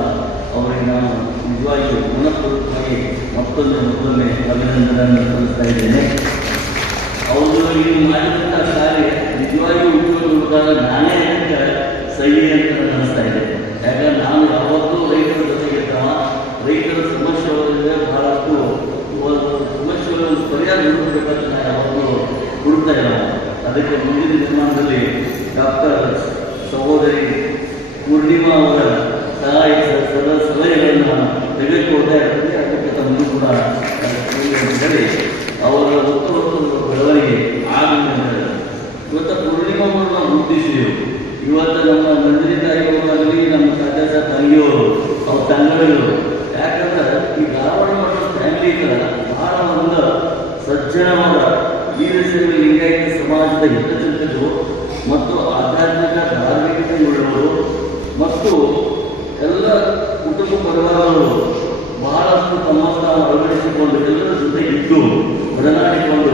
ಅವರಿಗೆ ನಾನು ನಿಜವಾಗಿಯೂ ಮನಪೂರ್ವಕವಾಗಿ ಮತ್ತೊಮ್ಮೆ ಅಭಿನಂದನೆಯನ್ನು ಸಲ್ಲಿಸ್ತಾ ಇದ್ದೇನೆ. ಅವರು ಇಲ್ಲಿ ಮಾಡಿದಂಥ ಕಾರ್ಯ ನಿಜವಾಗಿಯೂ ಉಪಯೋಗ ನಾನೇ ಸಹಿ ಅಂತ ನನಗೆ ಅನಿಸ್ತಾ ಇದೆ. ಯಾಕಂದ್ರೆ ನಾನು ಯಾವತ್ತೂ ರೈತರ ಜೊತೆಗಿರ್ತಾವ, ರೈತರ ಸಮಸ್ಯೆಗಳಿಂದ ಬಹಳಷ್ಟು ಸಮಸ್ಯೆಗಳನ್ನು ಪರಿಹಾರ ಹುಡುಕಬೇಕಂತ ನಾನು ಯಾವತ್ತೂ ಹುಡುಕ್ತಾ ಇಲ್ಲ. ಅದಕ್ಕೆ ಮುಂದಿನ ನಿರ್ಮಾಣದಲ್ಲಿ ಡಾಕ್ಟರ್ ಸಹೋದರಿ ಪೂರ್ಣಿಮಾ ಅವರ ಸಲಹೆಗಳನ್ನು ತೆಗೆದುಕೊಳ್ತಾ ಇರ್ತದೆ. ಅದಕ್ಕಿಂತ ಮುಂದೆ ಕೂಡ ಹೇಳಿ ಅವರ ಉತ್ತಮ ಬೆಳವಣಿಗೆ ಆಗಲಿ. ಇವತ್ತು ಪೂರ್ಣಿಮಾ ಅವರನ್ನ ಉದ್ದೇಶಿಸಿದೆವು. ಇವತ್ತು ನಮ್ಮ ನಂದಿನಿ ತಾಯಿಗಳಾಗಲಿ, ನಮ್ಮ ಸದಸ್ಯ ತಂಗಿಯವರು, ಅವ್ರ ತಂಗಡಿಗಳು, ಯಾಕಂದ್ರೆ ಈ ಧಾರವಾಡ ಮಠದ ಫ್ಯಾಮಿಲಿ ಬಹಳ ಒಂದು ಸಜ್ಜನವಾದ ವೀರಶೈವ ಲಿಂಗಾಯತ ಸಮಾಜದ ಹಿತಚಿಂತಕರು ಮತ್ತು ಆಧ್ಯಾತ್ಮಿಕ ಧಾರ್ಮಿಕತೆಯುಳ್ಳವರು ಮತ್ತು ಎಲ್ಲ ಕುಟುಂಬ ಪರಿವಾರಗಳು ಬಹಳಷ್ಟು ತಮ್ಮನ್ನು ಅಳವಡಿಸಿಕೊಂಡು ಎಲ್ಲರ ಜೊತೆ ಇದ್ದು ಒಡನಾಡಿಕೊಂಡು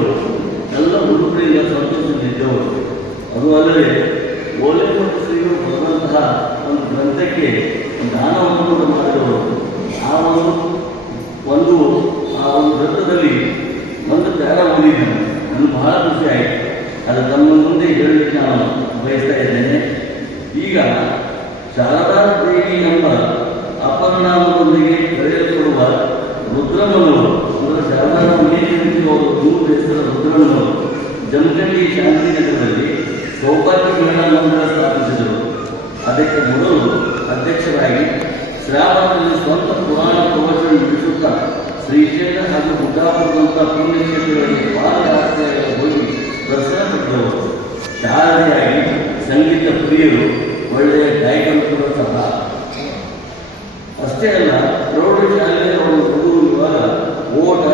ಎಲ್ಲ ಹುಡುಗರಿಂದ ಸಂತೋಷದಲ್ಲಿದ್ದವರು. ಅದು ಅಲ್ಲದೆ ಓಲೆಮಠ ಶ್ರೀಗಳು ಬರೆದಂತಹ ಒಂದು ಗ್ರಂಥಕ್ಕೆ ದಾನವನ್ನು ಮಾಡಿದವರು. ಆ ಒಂದು ಗ್ರಂಥದಲ್ಲಿ ಒಂದು ಪ್ಯಾರ ಓದಿದ್ದೇನೆ, ನನಗೆ ಬಹಳ ಖುಷಿ ಆಯಿತು. ಅದು ತಮ್ಮ ಮುಂದೆ ಹೇಳಲಿಕ್ಕೆ ನಾನು ಬಯಸ್ತಾ ಇದ್ದೇನೆ. ಈಗ ಶಾರದಾ ದೇವಿ ಎಂಬ ಅಪರಿಣಾಮದೊಂದಿಗೆ ಕರೆಯಲ್ಪಡುವ ರುದ್ರಮನವರು, ಅಂದರೆ ಶಾರದಾ ಅವರು ಮೂರು ಹೆಸರ ರುದ್ರಮನವರು ಜಮಖಂಡಿ ಶಾಂತಿನಗರದಲ್ಲಿ ಸೌಭಾಗ್ಯ ಮಹಿಳಾ ಮಂದಿರ ಸ್ಥಾಪಿಸಿದರು. ಅದಕ್ಕೆ ಮೊದಲು ಅಧ್ಯಕ್ಷರಾಗಿ ಶ್ರಾವಣದಲ್ಲಿ ಸ್ವಂತ ಪುರಾಣ ಪ್ರವಚನ ನಡೆಸುತ್ತಾ ಶ್ರೀಶೈಲ ಹಾಗೂ ಬುದ್ಧಾಪುರದಂಥ ಪುಣ್ಯಕ್ಷೇತ್ರಗಳಿಗೆ ಪಾದಯಾತ್ರೆಗಳ ಹೋಗಿ ದರ್ಶನ ಪಡೆದವರು. ಶಾರದೆಯಾಗಿ ಸಂಗೀತ ಪ್ರಿಯರು, ಒಳ್ಳೆಯ ಗಾಯಕರು ಕೂಡ ಸಹ. ಅಷ್ಟೇ ಅಲ್ಲ, ಪ್ರೌಢಶಾಲೆಯ ಒಂದು ಹುಡುಗರು ಇವಾಗ ಓಟ,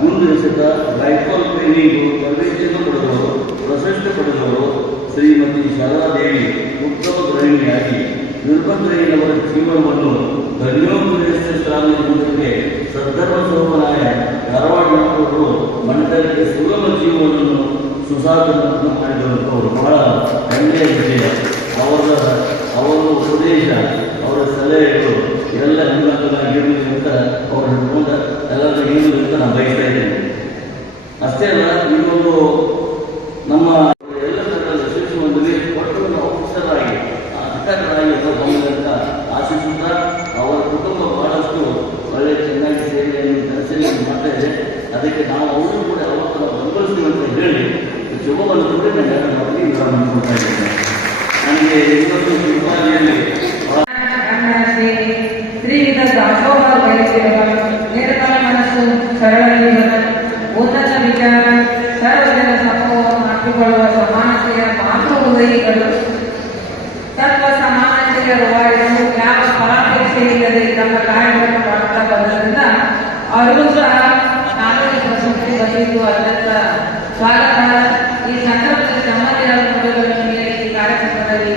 ಗುಂಡು ಎಸೆತ, ರೈಫಲ್ ಟ್ರೈನಿಂಗು ತರಬೇತಿಯನ್ನು ಪಡೆದವರು, ಪ್ರಶಸ್ತಿ ಪಡೆದವರು. ಶ್ರೀಮತಿ ಶಾರದಾದೇವಿ ಉತ್ತಮ ಗೃಹಿಣಿಯಾಗಿ ವೀರಭದ್ರಯ್ಯನವರ ಜೀವನವನ್ನು ಧನ್ಯೋಪದೇಶಕ್ಕೆ ಸದ್ಧರ್ಮ ಸೋಮನಾಯ ಧಾರವಾಡ ಮಠವರು ಮಠದಲ್ಲಿ ಸುಗಮ ಜೀವನವನ್ನು ಸುಸಾಧನವನ್ನು ಮಾಡಿದಂಥವರು. ಬಹಳ ಹೆಮ್ಮೆಯ ವಿಷಯ. ಅವರ ಉಪದೇಶ, ಅವರ ಸಲಹೆಗಳು ಎಲ್ಲ ಹೆಣ್ಣುಮಕ್ಕಳಾಗಿರಲಿ ಅಂತ ಅವರು ಹಿಡ್ಕೊಂಡು ಎಲ್ಲರೂ ಇರಲಿ ಅಂತ ನಾನು ಬಯಸ್ತಾ ಇದ್ದೇನೆ. ಅಷ್ಟೇ ಅಲ್ಲ, ಈ ಒಂದು ನಮ್ಮ ಎಲ್ಲ ಯಶಸ್ವಿಯೊಂದಿಗೆ ಒಟ್ಟು ಆಫೀಸರಾಗಿ ಅಧಿಕಾರಿಗಳಾಗಿ ಬಂದಂತ ಆಶಿಸುತ್ತಾ ಅವರ ಕುಟುಂಬ ಬಹಳಷ್ಟು ಒಳ್ಳೆ ಚೆನ್ನಾಗಿ ಸೇವೆಯನ್ನು ಕೆಲಸವನ್ನು ಮಾಡ್ತಾ ಇದೆ. ಅದಕ್ಕೆ ನಾವು ಅವರು ಕೂಡ ಅವತ್ತು ಬೆಂಬಲಿಸ್ತೀವಿ ಅಂತ ಹೇಳಿ ಶುಭವನ್ನು ಕೂಡ ನಾನು ಯಾರು ಮಾಡಿ ವಿರಾಮ ಮಾಡ್ತಾ ಇದ್ದೇನೆ. ನನಗೆ ಇವತ್ತು ಶಿವಾಲಿಯಲ್ಲಿ ಶ್ರೀಯುತ ದಾಸೋಹ ಬಯಸಿರುವ ನಿರ್ಮಲ ಮನಸ್ಸು, ಸರಳ ಜೀವನ, ಉನ್ನತ ವಿಚಾರ, ಸರ್ವಜನ ಸಮೂಹವನ್ನು ಹಂಚಿಕೊಳ್ಳುವ ಸಮಾನತೆಯ ಮಾತೃ ಹೃದಯಿಗಳು, ತತ್ವ ಸಮಾನತೆಯ ರೂವಾರಿಗಳು ಯಾವ ಫಲಾಪೇಕ್ಷೆ ಇಲ್ಲದೆ ತಮ್ಮ ಕಾರ್ಯವನ್ನು ಮಾಡುತ್ತಾ ಬಂದರಿಂದ ಅವರಿಗೂ ಸಹ ಕಾನೂನು ಪ್ರಶಸ್ತಿ ಬಂದಿದ್ದು ಅತ್ಯಂತ ಸ್ವಾಗತ. ಈ ಸಂದರ್ಭದಲ್ಲಿ ನಮ್ಮದೇ ಆದ ನೋಡುಗಳನ್ನು ಈ ಕಾರ್ಯಕ್ರಮದಲ್ಲಿ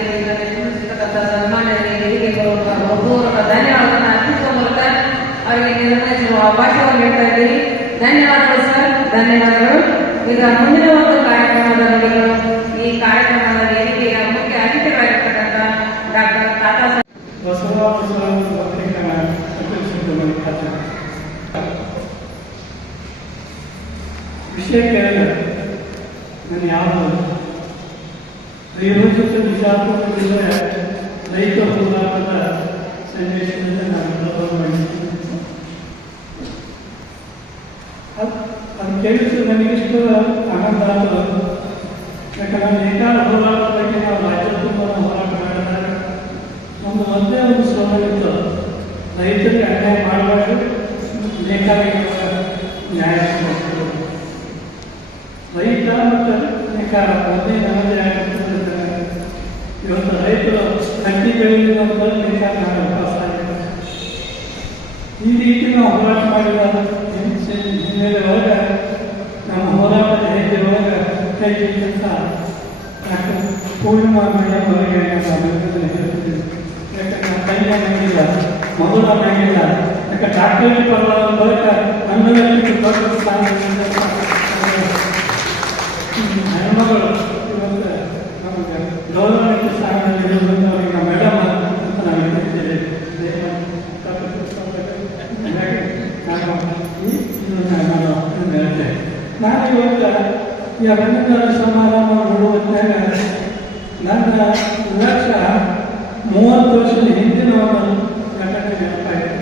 ಸನ್ಮಾನ್ಯರಿಗೆ ಒಬ್ಬೊಬ್ಬರ ಧನ್ಯವಾದವನ್ನು ಅರ್ಪಿಸುವ ಮೂಲಕ ಅವರಿಗೆ ನಿರ್ವಹಿಸುವ ಅವಕಾಶವನ್ನು ನೀಡ್ತಾ ಇದ್ದೀವಿ. ಧನ್ಯವಾದಗಳು ಸರ್, ಧನ್ಯವಾದಗಳು. ಈಗ ಮುಂದಿನ ಒಂದು ಕಾರ್ಯಕ್ರಮದ ನುಡಿಗಳು. ಈ ಕಾರ್ಯಕ್ರಮದ ವೇದಿಕೆಯ ಮುಖ್ಯ ಅತಿಥಿಗಳಾಗಿರ್ತಕ್ಕಂಥ ಡಾಕ್ಟರ್ ತಾತಾ ವಿಷಯ ಕೇಳಿದ ನಾನು ಯಾವುದು ಐರೋಚಿತ ವಿಚಾರದಿಂದ ರೈತ ಹೋರಾಟದ ಸಂದೇಶದಿಂದ ನಾನು ಮಾಡಿದ್ದೀನಿ. ಅದು ಕೇಳಿದ್ರೆ ನನಗಿಷ್ಟು ಆನಂದ ಆಗೋದು. ಯಾಕಂದ್ರೆ ನೇಕಾರ ಹೋರಾಟದ ಬಗ್ಗೆ ನಾವು ರಾಜ್ಯ ತುಂಬ ಹೋರಾಟ ಮಾಡಿದಾಗ ಒಂದು ಒಂದೇ ಒಂದು ಶ್ರಮ ಇತ್ತು. ರೈತರಿಗೆ ಅನ್ಯಾಯ ಮಾಡಬಾರ್ದು, ನೇಕಾರರಿಗೆ ನ್ಯಾಯ ಕೊಡಬೇಕು. ರೈತ ಮತ್ತು ನೇಕಾರ ಒಂದೇ ನಮ್ಮದೇ ಆಗುತ್ತೆ. ಇವತ್ತು ರೈತರು ಹತ್ತಿ ಬೆಳೆಯುವ ನೇಕಾರ ಅವಕಾಶ ಆಗಿದೆ. ಈ ರೀತಿ ನಾವು ಹೋರಾಟ ಮಾಡಿದ ಹಿನ್ನೆಲೆ ಒಳಗೆ ನಮ್ಮ ಹೋರಾಟದ ಹೆಜ್ಜೆ ಒಳಗೆ ಕೈ ಅಂತ ಡಾಕ್ಟರ್ ಪೂರ್ಣಿಮಾ ಮೇಡಮ್ ಅವರಿಗೆ ನಾನು ಹೇಳ್ತಿದ್ದೀನಿ. ಯಾಕಂದ್ರೆ ಕೈಯ ಮಾಡಿಲ್ಲ, ಮೊದಲ ಮಾಡಿಲ್ಲ, ಯಾಕೆ ಡಾಕ್ಟರೇಟ್ ಪರವಾದ ಬಳಿಕ ನಮ್ಮೆಲ್ಲರಿಗೂ ದೊಡ್ಡ ಸ್ಥಾನದಿಂದ ಹೆಣ್ಮಗಳು ಇವತ್ತು ನಮಗೆ ಗೌರವಕ್ಕೆ ಸ್ಥಾನದಲ್ಲಿರುವುದನ್ನು ಅವರಿಗೆ ಮೇಡಮ್ ಅಂತ ನಾವು ಹೇಳ್ತಿದ್ದೇವೆ. ನಾನು ಇವತ್ತು ಈ ಅಭಿನಂದನಾ ಸಮಾರಂಭ ನೋಡುವಂತಾಗ ನನ್ನ ಲಕ್ಷ್ಯ 30 ವರ್ಷದ ಹಿಂದಿನ ಒಂದು ಘಟನೆ ನೆನಪಾಯಿತು.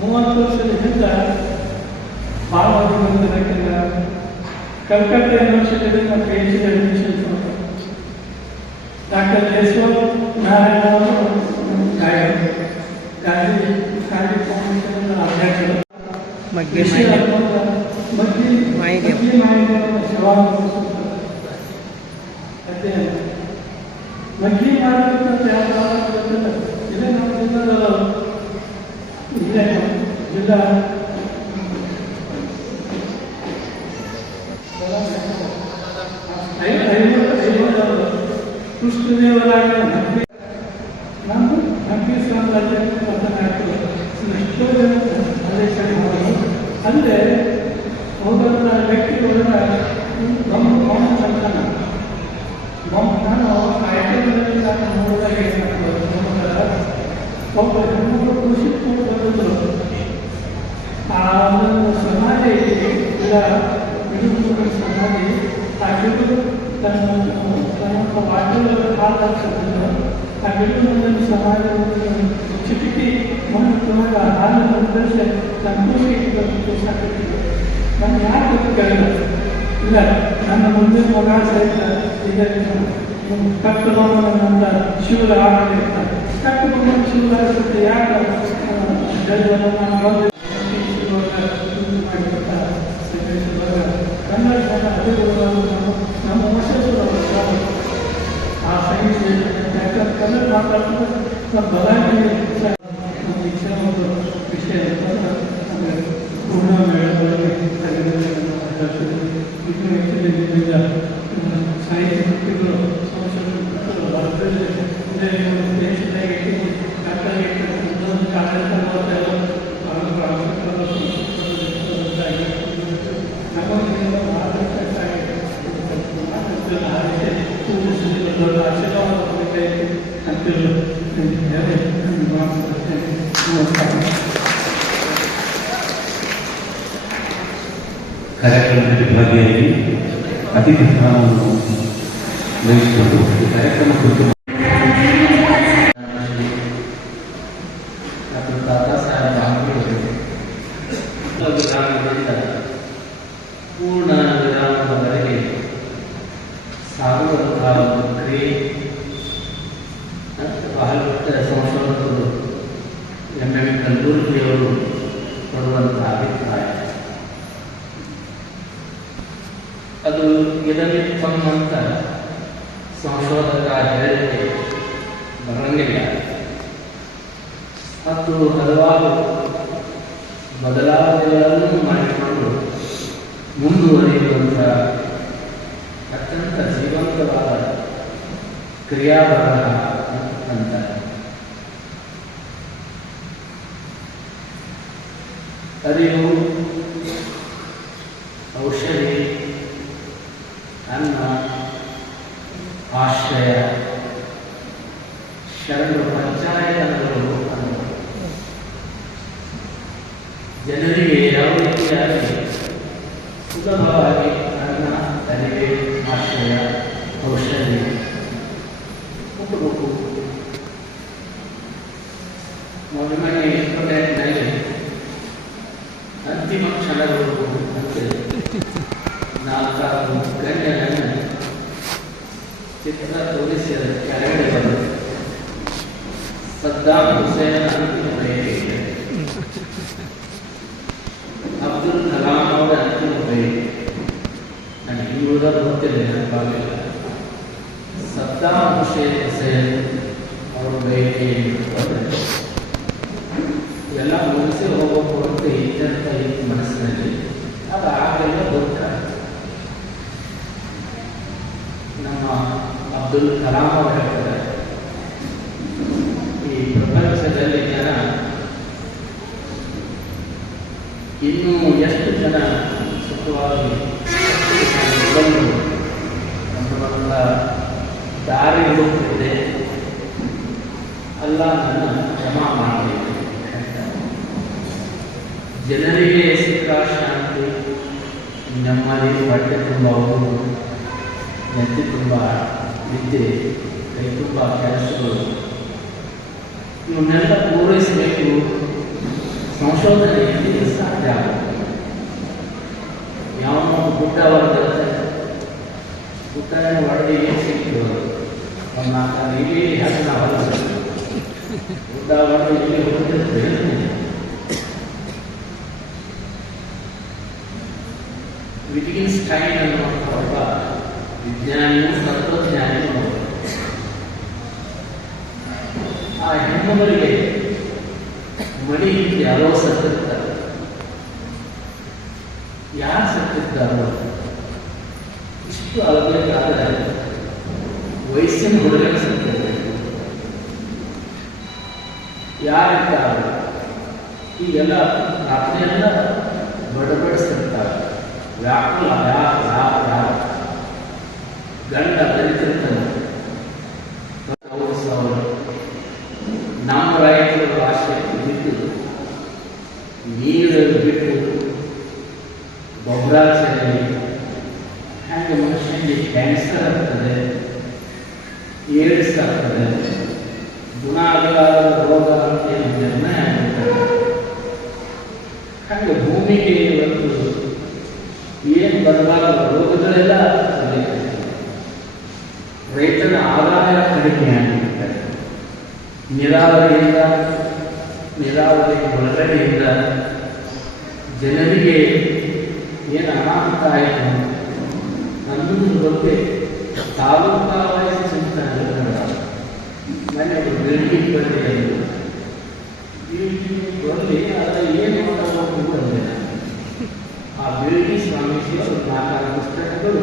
30 ವರ್ಷದ ಹಿಂದೆ ಭಾಳ ಬಂದಿರಕ್ಕಿಲ್ಲ. ಕಲ್ಕತ್ತಾ ಯೂನಿವರ್ಸಿಟಿಯಲ್ಲಿ ಮತ್ತು PhD admission doctor Yashwant Narayan ಅವರು ಗಾಂಧಿ ಫೌಂಡೇಶನ್ ಅಧ್ಯಕ್ಷರು. ಮಗ್ಗಿ ಮಾಡಬೇಕಂತ ಯಾವ ಇದೇ ನಮ್ಮ ಜಿಲ್ಲಾ ಕೃಷ್ಣದೇವರಾಯ ನಮ್ಮ ಹಂಪಿ ಸಾಮ್ರಾಜ್ಯ ಪತನಾಯ್ತು. ಎಷ್ಟೋ ಜನ ಆದೇಶನ ಮಾಡಿ ಅಂದರೆ ಹೋದಂಥ ವ್ಯಕ್ತಿ ಒಳಗ ನಾನು ಆಯ್ಕೆಗಳಲ್ಲಿ ನಾನು ನೋಡಿದಾಗ ಒಬ್ಬ ಹೆಣ್ಣು ಕೃಷಿ ಬಂದಿದ್ರು. ಆ ಒಂದು ಸಮಾಜ ಇಲ್ಲ ಹಿಡಿದು ಸಮಾಧಿ ಆ ಹಿಡಿದು ತನ್ನ ವಾಕ್ಯಗಳ ಹಾಕಿದ್ರು. ಆ ಹಿಡಿದು ಸಮಾಜ ಚಿಟಿಕಿ ಮನಸ್ಸಿನೊಳಗ ಹಾಲು ನಿರ್ಧರಿಸಿ ಸಂತೋಷ ಸಾಕಿದ್ರು. ನಾನು ಯಾಕೆ ಕೇಳಿಲ್ಲ, ಇಲ್ಲ ನನ್ನ ಮುಂದಿನ ಮಗ ಸಹಿತ ಕಟ್ಟುಬೊಮ್ಮನಂತ ಶಿವರ ಆಡಳಿತ ಕಟ್ಟುಬೊಮ್ಮನ ಶಿವರ ಯಾಕೆ ಕನ್ನಡ ಜನ ಅಭಿವೃದ್ಧಿ ನಮ್ಮ ವರ್ಷಗಳು ಆ ಸಂಗೀತ ಕನ್ನಡ ಮಾತಾಡ್ತಾರೆ. ಬದಲಾವಣೆ ಇಚ್ಛೆ ಒಂದು ವಿಷಯ ಪೂರ್ಣ ಮೇಳದಲ್ಲಿ ಸಾಹಿತ್ಯ ಕೃತಿಗಳು ದೇಶದಾಗಿ ಕಾರ್ಯಕ್ರಮದಲ್ಲಿ ಭಾಗಿಯಾಗಿ ಅತಿಥಿ ಸ್ಥಾನವನ್ನು ವಹಿಸಿಕೊಂಡು ಕಾರ್ಯಕ್ರಮ ಕುರಿತು ಪೂರ್ಣ ವಿರಾಮದವರೆಗೆ ಸಾಗುವಂತಹ ಒಂದು ಕ್ರಿಯೆ ಬಹಳ ಸಂಶೋಧಕರು MM ಕಲಬುರ್ಗಿಯವರು ಕೊಡುವಂತಹ ಅಭಿಪ್ರಾಯ ಅದು ಇದರಲ್ಲಿ ತಮ್ಮಂತ ಸಂಶೋಧಕ ಹೇಳಿಕೆ ಬರಂಗಿಲ್ಲ. ಮತ್ತು ಹಲವಾರು ಬದಲಾವಣೆಗಳನ್ನು ಮಾಡಿಕೊಂಡು ಮುಂದುವರಿಯುವಂಥ ಅತ್ಯಂತ ಜೀವಂತವಾದ ಕ್ರಿಯಾಬರಹ ಅಂತ ಅರಿವು, ಔಷಧಿ, ಅನ್ನ, ಆಶ್ರಯ, ಶರಣು ಪಂಚಾಯತಗಳು ಜನರಿಗೆ ಯಾವ ರೀತಿಯಾಗಿ ಸುಲಭವಾಗಿ ಅನ್ನ, ಅರಿವೆ, ಆಶ್ರಯ, ಔಷಧಿ ಮುಟ್ಟಬೇಕು. ಮೊದಲನೇ ಇಂಟರ್ನೆಟ್ನಲ್ಲಿ ಅಂತಿಮ ಕ್ಷಣಗಳು ಅಂತೇಳಿ 4 ಗಣ್ಯರನ್ನು ಚಿತ್ರ ತೋರಿಸಿ ಕೆಳಗಡೆ ಬರುತ್ತೆ. ಸದ್ದಾಂ ಹುಸೇನ್ ಅಂತಿಮ ಬಯಕೆ, ಅಬ್ದುಲ್ ಕಲಾಂ ಅವರ ಅಂತಿಮ ಬಯಕೆ. ನನಗೆ ಇವುಗಳ ಗೊತ್ತಿಲ್ಲ, ನೆನಪಾಗಲಿಲ್ಲ. ಸದ್ದಾಂ ಹುಸೇನ್ ಅವರ ಬಯಕೆ ಇವೆಲ್ಲ ಮುಗಿಸಿ ಹೋಗಬೇಕು ಅಂತ ಇದ್ದಂತ ಇತ್ತು ಮನಸ್ಸಿನಲ್ಲಿ. ಅದು ಆಗಲಿಲ್ಲ, ಗೊತ್ತಾಯಿತು. ನಮ್ಮ ಅಬ್ದುಲ್ ಕಲಾಂ ಅವರು ಹೇಳ್ತಾರೆ, ಈ ಪ್ರಪಂಚದಲ್ಲಿ ಜನ ಇನ್ನೂ ಎಷ್ಟು ಜನ ಸುಖವಾಗಿ ಬಂದು ನಮ್ಮನ್ನೆಲ್ಲ ದಾರಿ ಹುಡುಕ್ತಿದೆ, ಅಲ್ಲ ನನ್ನ ಕ್ಷಮಾ ಮಾಡಬೇಕು. ಜನರಿಗೆ ಸಿಕ್ಕ ಶಾಂತಿ, ನೆಮ್ಮದಿ, ಹೊಟ್ಟೆ ತುಂಬ ಅವರು, ನೆತ್ತಿ ತುಂಬ ವಿದ್ಯೆ, ಕೈ ತುಂಬ ಕೆಲಸಗಳು, ಇವನ್ನೆಲ್ಲ ಪೂರೈಸಬೇಕು. ಸಂಶೋಧನೆಯಲ್ಲಿ ಸಾಧ್ಯ ಆಗುತ್ತೆ. ಯಾವ ಗುಡ್ಡ ಹೊಡೆದ ಗುಡ್ಡನ ಹೊಡೆದು ಏನು ಸಿಕ್ಕಿದ್ರು ಒಂದು 4 ಇಲ್ಲಿ ಹಾಕಿ ನಾವಲ್ಲ ಗುಡ್ಡ ಹೊಡೆದು ಇಲ್ಲಿ ಹೊಡೆದಿರ್ತೇವೆ. ವಿಟ್ಗೆನ್ಸ್ಟೈನ್ ಅನ್ನುವಂಥ ಒಬ್ಬ ವಿಜ್ಞಾನಿಯು ತತ್ವಜ್ಞಾನಿಯು ಆ ಹೆಣ್ಣುಮಗಳಿಗೆ ಮಡಿ ಯಾರೋ ಸತ್ತಿರ್ತಾರೆ. ಯಾರು ಸತ್ತಿರ್ತಾರೋ ಇಷ್ಟು ಆಗಬೇಕಾದ್ರೆ ವಯಸ್ಸಿನ ಹುಡುಗನ ಸತ್ತಿರ್ತಾರೆ. ಯಾರಿರ್ತಾರೋ ಈಗೆಲ್ಲ ರಾತ್ರಿಯೆಲ್ಲ ಬಡಬಡಿಸ್ತಿರ್ತಾರೆ. ವ್ಯಾಕುಲ ಗಂಡ ಬರಿತಿರ್ತಾನೆ. ನಮ್ಮ ರೈತರು ಆಶೆ ಬಿಟ್ಟು ನೀರು ಬಿಟ್ಟು ಗೊಬ್ಬರ ಚೆಲ್ಲಿ ಹಾಗೆ ಮನುಷ್ಯನಿಗೆ ಕ್ಯಾನ್ಸರ್ ಆಗ್ತದೆ, ಏಡ್ಸ್ ಆಗ್ತದೆ, ಗುಣ ಆಗಲಾರದ ರೋಗ ಅಂತ ನಿರ್ಣಯ ಆಗಿರ್ತದೆ. ಹಾಗೆ ಭೂಮಿಗೆ ಇವತ್ತು ಏನು ಬರಬಾರದ ರೋಗಗಳೆಲ್ಲ ರೈತನ ಆದಾಯ ಕಡಿಮೆ ಆಗಿರ್ತದೆ. ನೀರಾವರಿಯಿಂದ ನೀರಾವರಿ ಒಳಗಡೆಯಿಂದ ಜನರಿಗೆ ಏನು ಅನಾಹುತ ಆಯಿತು ಅನ್ನೋದ್ರ ಬಗ್ಗೆ ತಾಲೂಕಾ ವೈಸ್ ಚಿಂತನೆ ಮನೆ ಬಿಲ್ಡಿಂಗ್ ಬಂದಿದೆ. ಬರಲಿ, ಆದರೆ ಏನು ಮಾಡಬೇಕು ಬಂದಿದೆ. ಆ ಬಿಲ್ಡಿಂಗ್ ಸ್ವಾಮೀಜಿ 4 ಪುಸ್ತಕಗಳು